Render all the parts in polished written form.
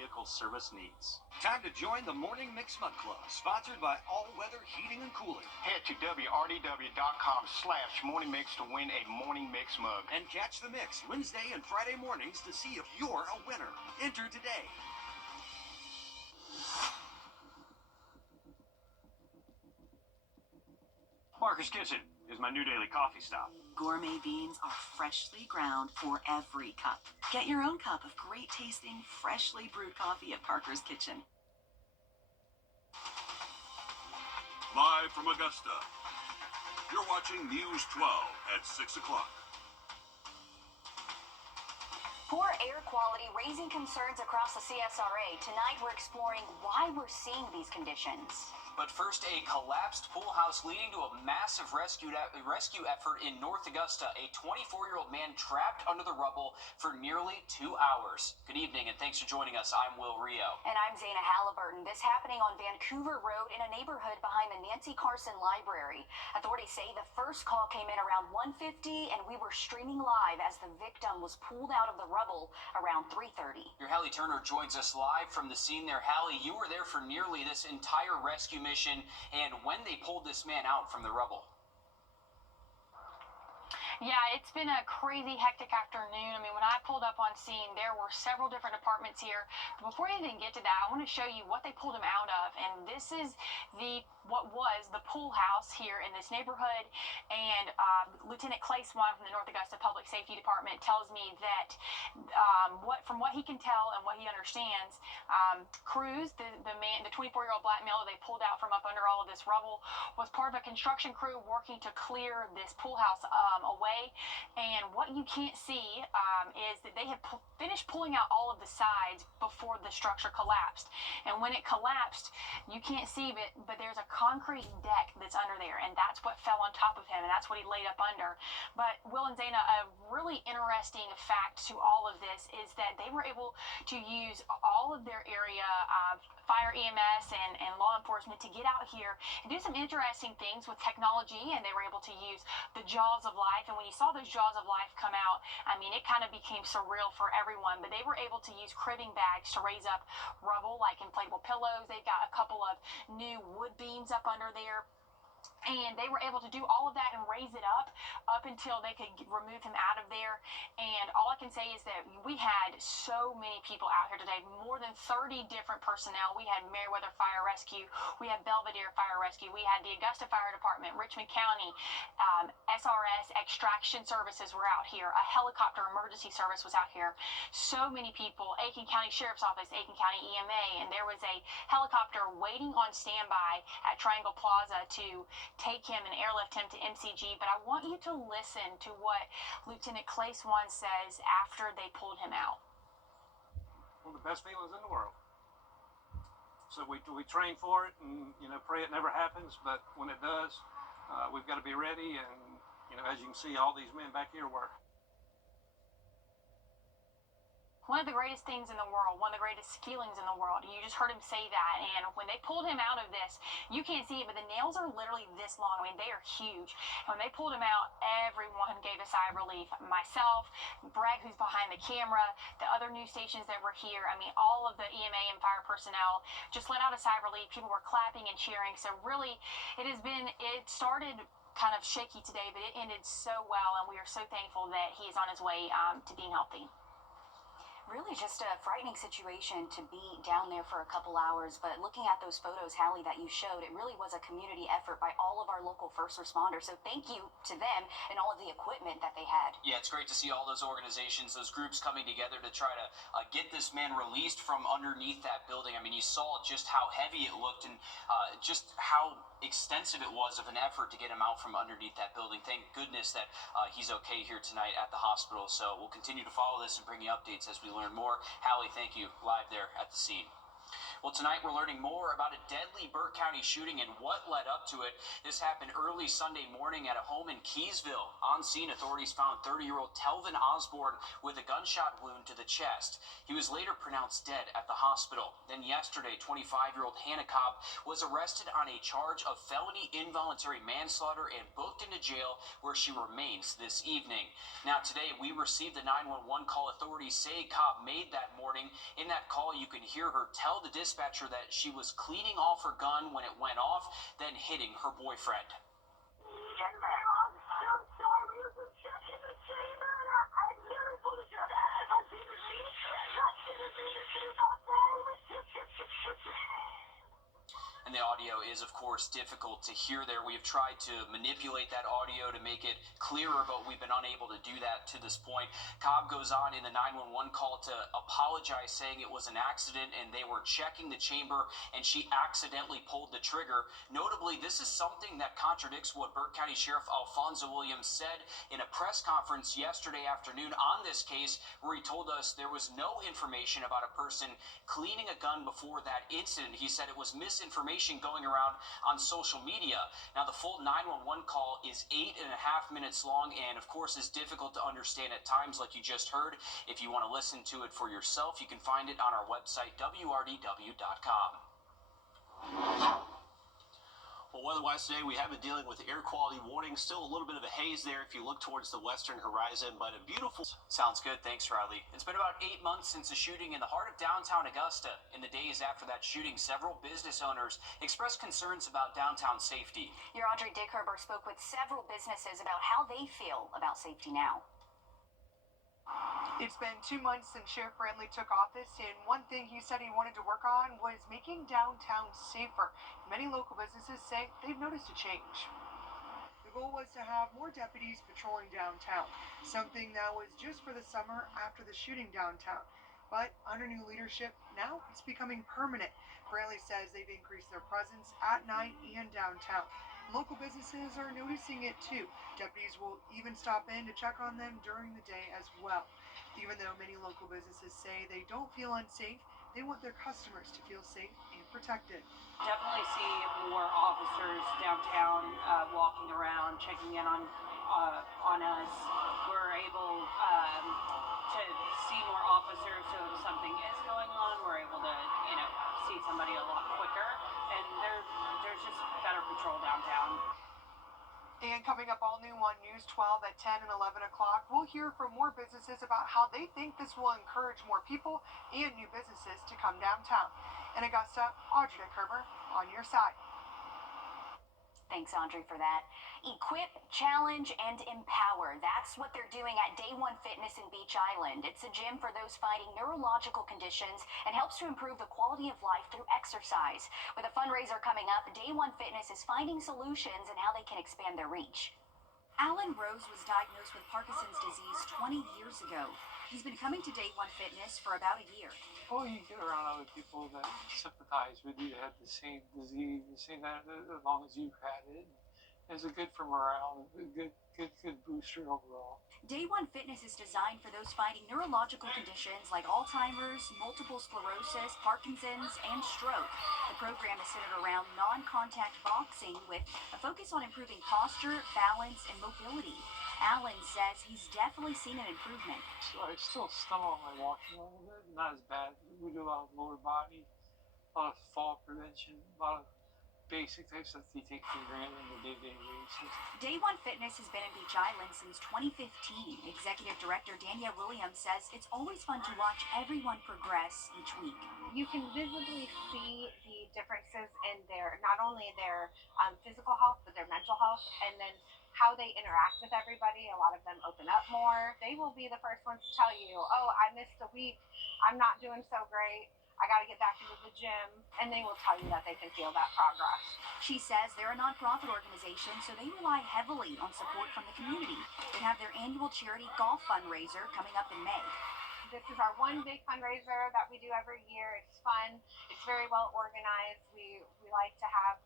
vehicle service needs. Time to join the Morning Mix Mug Club, sponsored by All Weather Heating and Cooling. Head to wrdw.com/morning mix to win a morning mix mug. And catch the mix Wednesday and Friday mornings to see if you're a winner. Enter today. Barker's Kitchen is my new daily coffee stop. Gourmet beans are freshly ground for every cup. Get your own cup of great tasting, freshly brewed coffee at Parker's Kitchen. Live from Augusta, you're watching News 12 at 6 o'clock. Poor air quality raising concerns across the CSRA. Tonight we're exploring why we're seeing these conditions. But first, a collapsed pool house leading to a massive rescue effort in North Augusta. A 24-year-old man trapped under the rubble for nearly 2 hours. Good evening, and thanks for joining us. I'm Wrdw. And I'm Zaina Halliburton. This happening on Vancouver Road in a neighborhood behind the Nancy Carson Library. Authorities say the first call came in around 1:50, and we were streaming live as the victim was pulled out of the rubble around 3:30. Your Hallie Turner joins us live from the scene there. Hallie, you were there for nearly this entire rescue mission, and when they pulled this man out from the rubble. Yeah, it's been a crazy, hectic afternoon. I mean, when I pulled up on scene, there were several different departments here. But before I even get to that, I want to show you what they pulled him out of. And this is what was the pool house here in this neighborhood. And Lieutenant Clay Swan from the North Augusta Public Safety Department tells me that from what he can tell and what he understands, Cruz, the 24-year-old black male they pulled out from up under all of this rubble, was part of a construction crew working to clear this pool house away. And what you can't see is that they had finished pulling out all of the sides before the structure collapsed. And when it collapsed, you can't see it, but there's a concrete deck that's under there, and that's what fell on top of him, and that's what he laid up under. But Will and Zaina, a really interesting fact to all of this is that they were able to use all of their area fire, EMS, and law enforcement to get out here and do some interesting things with technology, and they were able to use the jaws of life. And when you saw those jaws of life come out, I mean, it kind of became surreal for everyone. But they were able to use cribbing bags to raise up rubble, like inflatable pillows. They've got a couple of new wood beams up under there. And they were able to do all of that and raise it up until they could remove him out of there. And all I can say is that we had so many people out here today, more than 30 different personnel. We had Meriwether Fire Rescue, we had Belvedere Fire Rescue, we had the Augusta Fire Department, Richmond County, SRS Extraction Services were out here, a helicopter emergency service was out here. So many people, Aiken County Sheriff's Office, Aiken County EMA, and there was a helicopter waiting on standby at Triangle Plaza to take him and airlift him to MCG. But I want you to listen to what Lieutenant Clay Swan says after they pulled him out. One of the best feelings in the world. So we train for it and, pray it never happens. But when it does, we've got to be ready. And, as you can see, all these men back here work. One of the greatest things in the world, one of the greatest feelings in the world. You just heard him say that. And when they pulled him out of this, you can't see it, but the nails are literally this long. I mean, they are huge. And when they pulled him out, everyone gave a sigh of relief. Myself, Bragg, who's behind the camera, the other news stations that were here. I mean, all of the EMA and fire personnel just let out a sigh of relief. People were clapping and cheering. So really, it started kind of shaky today, but it ended so well. And we are so thankful that he is on his way to being healthy. Really just a frightening situation to be down there for a couple hours. But looking at those photos, Hallie, that you showed, it really was a community effort by all of our local first responders. So thank you to them and all of the equipment that they had. Yeah, it's great to see all those organizations, those groups coming together to try to get this man released from underneath that building. I mean, you saw just how heavy it looked and just how extensive it was of an effort to get him out from underneath that building. Thank goodness that he's okay here tonight at the hospital. So we'll continue to follow this and bring you updates as we learn more. Hallie, thank you live there at the scene. Well, tonight we're learning more about a deadly Burke County shooting and what led up to it. This happened early Sunday morning at a home in Keysville. On scene, authorities found 30-year-old Telvin Osborne with a gunshot wound to the chest. He was later pronounced dead at the hospital. Then yesterday, 25-year-old Hannah Cobb was arrested on a charge of felony involuntary manslaughter and booked into jail, where she remains this evening. Now, today we received the 911 call authorities say Cobb made that morning. In that call, you can hear her tell the dispatcher that she was cleaning off her gun when it went off, then hitting her boyfriend. And the audio is, of course, difficult to hear there. We have tried to manipulate that audio to make it clearer, but we've been unable to do that to this point. Cobb goes on in the 911 call to apologize, saying it was an accident and they were checking the chamber and she accidentally pulled the trigger. Notably, this is something that contradicts what Burke County Sheriff Alfonso Williams said in a press conference yesterday afternoon on this case, where he told us there was no information about a person cleaning a gun before that incident. He said it was misinformation going around on social media. Now, the full 911 call is 8.5 minutes long and, of course, is difficult to understand at times, like you just heard. If you want to listen to it for yourself, you can find it on our website, wrdw.com. Well, weather-wise today, we have been dealing with air quality warnings. Still a little bit of a haze there if you look towards the western horizon, but a beautiful... Sounds good. Thanks, Riley. It's been about 8 months since a shooting in the heart of downtown Augusta. In the days after that shooting, several business owners expressed concerns about downtown safety. Your Audrey Dickherber spoke with several businesses about how they feel about safety now. It's been 2 months since Sheriff Brandley took office, and one thing he said he wanted to work on was making downtown safer. Many local businesses say they've noticed a change. The goal was to have more deputies patrolling downtown, something that was just for the summer after the shooting downtown. But under new leadership, now it's becoming permanent. Brandley says they've increased their presence at night and downtown. Local businesses are noticing it too. Deputies will even stop in to check on them during the day as well. Even though many local businesses say they don't feel unsafe, they want their customers to feel safe and protected. Definitely see more officers downtown walking around, checking in on us. We're able to see more officers, so if something is going on, we're able to, see somebody a lot quicker. And there's just better patrol downtown. And coming up all new on News 12 at 10 and 11 o'clock, we'll hear from more businesses about how they think this will encourage more people and new businesses to come downtown. In Augusta, Audrey Dickherber on your side. Thanks, Audrey, for that. Equip, challenge, and empower. That's what they're doing at Day One Fitness in Beach Island. It's a gym for those fighting neurological conditions and helps to improve the quality of life through exercise. With a fundraiser coming up, Day One Fitness is finding solutions and how they can expand their reach. Alan Rose was diagnosed with Parkinson's disease 20 years ago. He's been coming to Day One Fitness for about a year. Well, you get around other people that sympathize with you, that have the same disease, the same that as long as you've had it. It's a good for morale, a good booster overall. Day One Fitness is designed for those fighting neurological conditions like Alzheimer's, multiple sclerosis, Parkinson's, and stroke. The program is centered around non-contact boxing with a focus on improving posture, balance, and mobility. Alan says he's definitely seen an improvement. So I still stumble on my walking a little bit, not as bad. We do a lot of lower body, a lot of fall prevention, a lot of basic types of stuff you take for granted on a day-to-day basis. Day One Fitness has been in Beach Island since 2015. Executive Director Danielle Williams says it's always fun to watch everyone progress each week. You can visibly see the differences in not only their physical health, but their mental health, and then how they interact with everybody. A lot of them open up more. They will be the first ones to tell you, oh, I missed a week. I'm not doing so great. I got to get back into the gym. And they will tell you that they can feel that progress. She says they're a nonprofit organization, so they rely heavily on support from the community. They have their annual charity golf fundraiser coming up in May. This is our one big fundraiser that we do every year. It's fun. It's very well organized. We like to have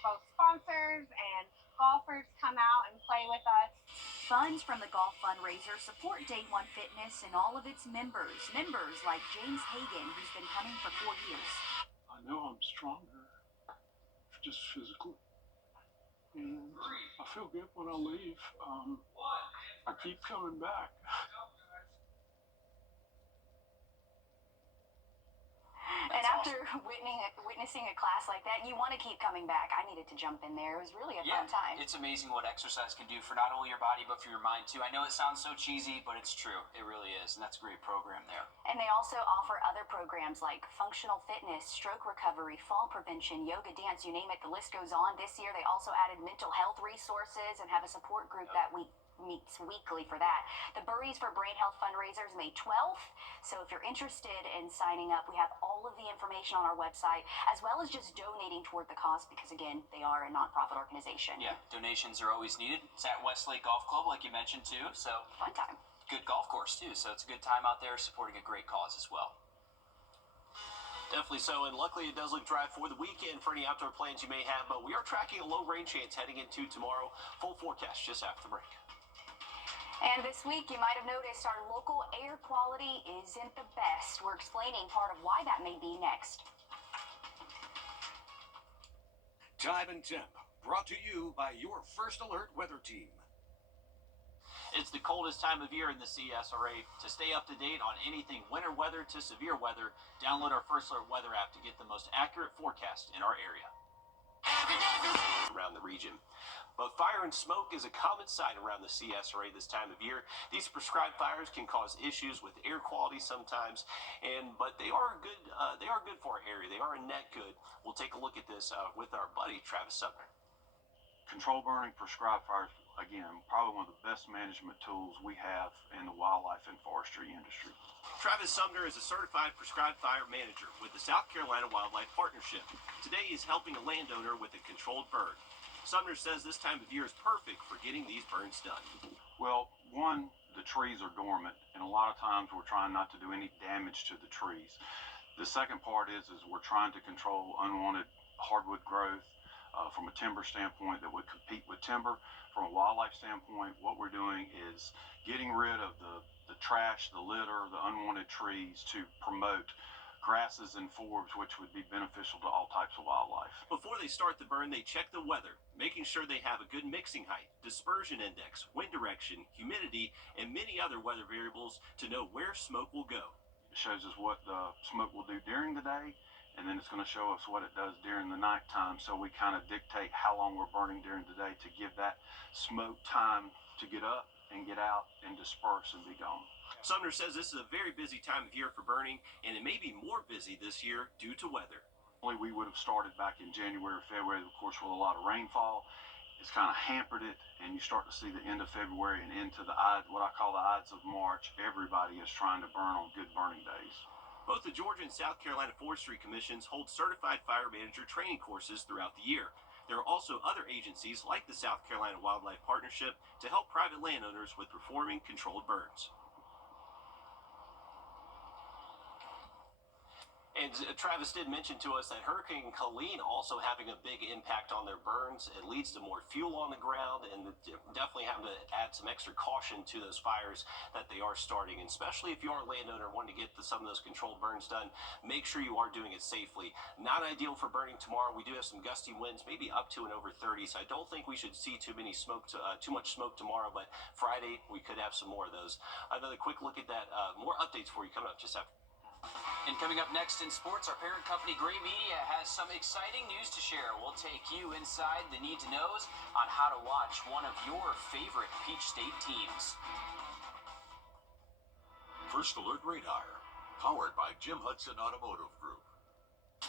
both sponsors and golfers come out and play with us. Funds from the golf fundraiser support Day One Fitness and all of its members. Members like James Hagan, who's been coming for 4 years. I know I'm stronger, just physically. And I feel good when I leave. I keep coming back. And after witnessing a class like that, you want to keep coming back. I needed to jump in there. It was really a fun time. It's amazing what exercise can do for not only your body, but for your mind, too. I know it sounds so cheesy, but it's true. It really is, and that's a great program there. And they also offer other programs like functional fitness, stroke recovery, fall prevention, yoga, dance, you name it, the list goes on. This year, they also added mental health resources and have a support group that meets weekly for that. The Burries for Brain Health fundraiser is May 12th. So if you're interested in signing up, we have all of the information on our website, as well as just donating toward the cause, because again, they are a nonprofit organization. Yeah, donations are always needed. It's at Westlake Golf Club, like you mentioned, too. So fun time. Good golf course, too. So it's a good time out there supporting a great cause as well. Definitely so, and luckily it does look dry for the weekend for any outdoor plans you may have, but we are tracking a low rain chance heading into tomorrow. Full forecast just after the break. And this week, you might have noticed our local air quality isn't the best. We're explaining part of why that may be next. Time and Temp, brought to you by your First Alert weather team. It's the coldest time of year in the CSRA. To stay up to date on anything winter weather to severe weather, download our First Alert weather app to get the most accurate forecast in our area. Around the region. But fire and smoke is a common sight around the CSRA this time of year. These prescribed fires can cause issues with air quality sometimes, but they are good. They are good for our area. They are a net good. We'll take a look at this with our buddy Travis Sumner. Control burning prescribed fires, again, probably one of the best management tools we have in the wildlife and forestry industry. Travis Sumner is a certified prescribed fire manager with the South Carolina Wildlife Partnership. Today he's helping a landowner with a controlled burn. Sumner says this time of year is perfect for getting these burns done. Well, one, the trees are dormant, and a lot of times we're trying not to do any damage to the trees. The second part is we're trying to control unwanted hardwood growth from a timber standpoint that would compete with timber. From a wildlife standpoint, what we're doing is getting rid of the trash, the litter, the unwanted trees to promote grasses and forbs, which would be beneficial to all types of wildlife. Before they start the burn, they check the weather, making sure they have a good mixing height, dispersion index, wind direction, humidity, and many other weather variables to know where smoke will go. It shows us what the smoke will do during the day, and then it's going to show us what it does during the nighttime, so we kind of dictate how long we're burning during the day to give that smoke time to get up and get out and disperse and be gone. Sumner says this is a very busy time of year for burning, and it may be more busy this year due to weather. We would have started back in January or February, of course, with a lot of rainfall. It's kind of hampered it, and you start to see the end of February and into what I call the Ides of March. Everybody is trying to burn on good burning days. Both the Georgia and South Carolina Forestry Commissions hold certified fire manager training courses throughout the year. There are also other agencies like the South Carolina Wildlife Partnership to help private landowners with performing controlled burns. And Travis did mention to us that Hurricane Helene also having a big impact on their burns. It leads to more fuel on the ground, and definitely having to add some extra caution to those fires that they are starting. And especially if you are a landowner wanting to get some of those controlled burns done, make sure you are doing it safely. Not ideal for burning tomorrow. We do have some gusty winds, maybe up to and over 30. So I don't think we should see too much smoke tomorrow. But Friday we could have some more of those. Another quick look at that. More updates for you coming up just after. And coming up next in sports, our parent company, Gray Media, has some exciting news to share. We'll take you inside the need-to-knows on how to watch one of your favorite Peach State teams. First Alert Radar, powered by Jim Hudson Automotive Group.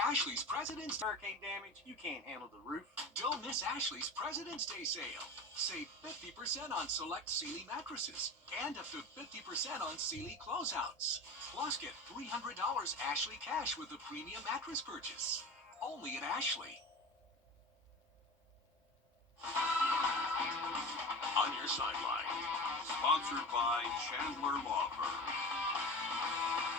Ashley's President's Hurricane damage, you can't handle the roof. Don't miss Ashley's President's Day sale. Save 50% on select Sealy mattresses and up to 50% on Sealy closeouts. Plus, get $300 Ashley cash with a premium mattress purchase. Only at Ashley. On Your Sideline, sponsored by Chandler Law Firm.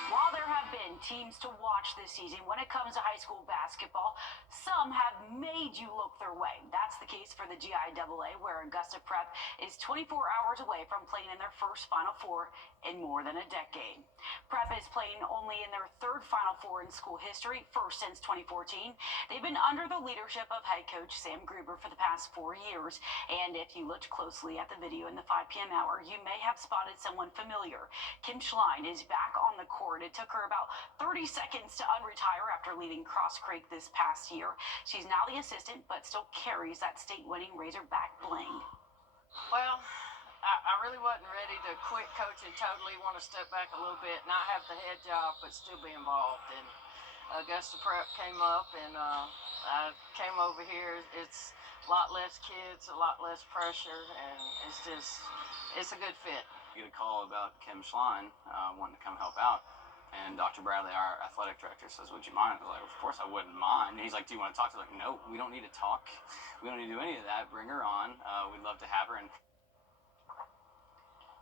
While there have been teams to watch this season when it comes to high school basketball. Some have made you look their way. That's the case for the GIAA, where Augusta Prep is 24 hours away from playing in their first Final Four in more than a decade. Prep is playing only in their third Final Four in school history, first since 2014. They've been under the leadership of head coach Sam Gruber for the past 4 years. And if you looked closely at the video in the 5 p.m. hour, you may have spotted someone familiar. Kim Schlein is back on the court. It took her about 30 seconds to unretire after leaving Cross Creek this past year. She's now the assistant, but still carries that state-winning Razorback bling. Well, I really wasn't ready to quit coaching totally, want to step back a little bit, not have the head job, but still be involved. And Augusta Prep came up, and I came over here. It's a lot less kids, a lot less pressure, and it's a good fit. I get a call about Kim Schlein wanting to come help out. And Dr. Bradley, our athletic director, says, would you mind? I was like, of course I wouldn't mind. And he's like, do you want to talk to her? Like, no, we don't need to talk. We don't need to do any of that. Bring her on. We'd love to have her. And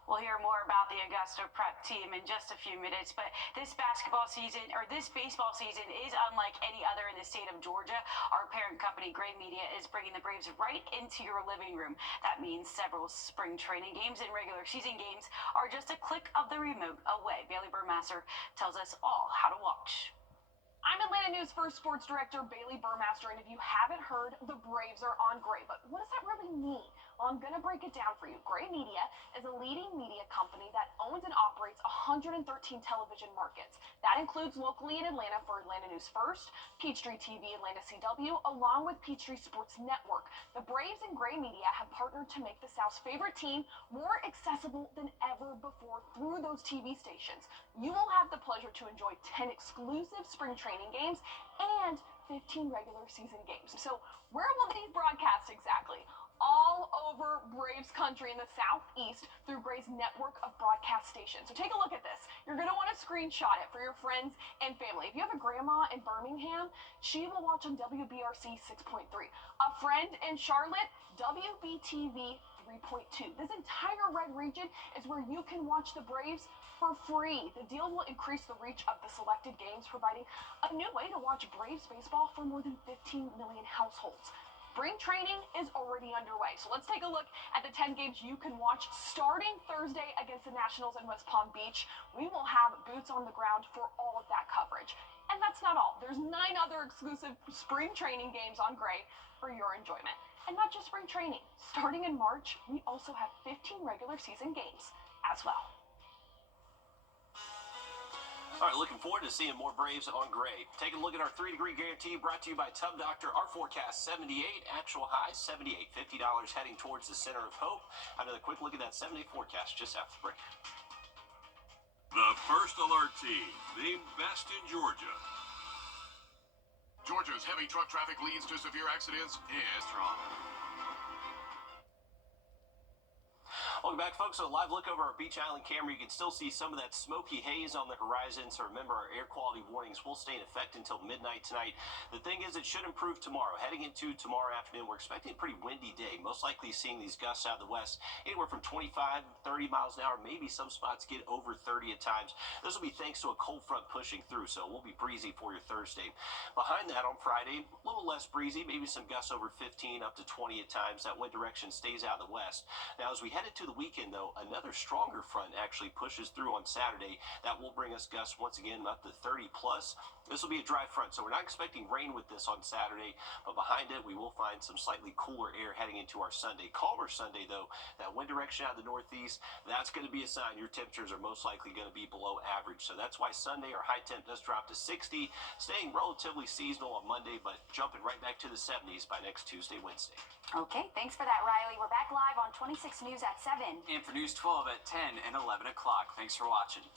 we'll hear more about the Augusta Prep team in just a few minutes, but this baseball season is unlike any other in the state of Georgia. Our parent company, Gray Media, is bringing the Braves right into your living room. That means several spring training games and regular season games are just a click of the remote away. Bailey Burmaster tells us all how to watch. I'm Atlanta News First Sports Director Bailey Burmaster, and if you haven't heard, the Braves are on Gray. But what does that really mean? Well, I'm going to break it down for you. Gray Media is a leading media company that owns and operates 113 television markets. That includes locally in Atlanta for Atlanta News First, Peachtree TV, Atlanta CW, along with Peachtree Sports Network. The Braves and Gray Media have partnered to make the South's favorite team more accessible than ever before through those TV stations. You will have the pleasure to enjoy 10 exclusive spring training games and 15 regular season games. So where will these broadcast exactly? All over Braves country in the Southeast through Gray's network of broadcast stations. So take a look at this. You're going to want to screenshot it for your friends and family. If you have a grandma in Birmingham, she will watch on WBRC 6.3. A friend in Charlotte, WBTV 3.2. This entire red region is where you can watch the Braves for free. The deal will increase the reach of the selected games, providing a new way to watch Braves baseball for more than 15 million households. Spring training is already underway, so let's take a look at the 10 games you can watch starting Thursday against the Nationals in West Palm Beach. We will have boots on the ground for all of that coverage. And that's not all. There's 9 other exclusive spring training games on Gray for your enjoyment. And not just spring training. Starting in March, we also have 15 regular season games as well. All right, looking forward to seeing more Braves on Gray. Take a look at our 3-degree guarantee brought to you by Tub Doctor. Our forecast 78, actual high 78, $50 heading towards the center of hope. Another quick look at that 7-day forecast just after the break. The First Alert Team, the best in Georgia. Georgia's heavy truck traffic leads to severe accidents is strong. Welcome back, folks. So a live look over our Beach Island camera. You can still see some of that smoky haze on the horizon. So remember, our air quality warnings will stay in effect until midnight tonight. The thing is, it should improve tomorrow. Heading into tomorrow afternoon, we're expecting a pretty windy day. Most likely seeing these gusts out of the west, anywhere from 25, 30 miles an hour. Maybe some spots get over 30 at times. This will be thanks to a cold front pushing through, so it will be breezy for your Thursday. Behind that, on Friday, a little less breezy. Maybe some gusts over 15 up to 20 at times. That wind direction stays out of the west. Now, as we head into the weekend, though, another stronger front actually pushes through on Saturday. That will bring us gusts once again up to 30 plus. This will be a dry front, so we're not expecting rain with this on Saturday, but behind it we will find some slightly cooler air heading into our Sunday. Calmer Sunday, though. That wind direction out of the northeast, that's going to be a sign your temperatures are most likely going to be below average. So that's why Sunday our high temp does drop to 60, staying relatively seasonal on Monday, but jumping right back to the 70s by next Tuesday, Wednesday. Okay, thanks for that, Riley. We're back live on 26 News at 7. And for News 12 at 10 and 11 o'clock. Thanks for watching.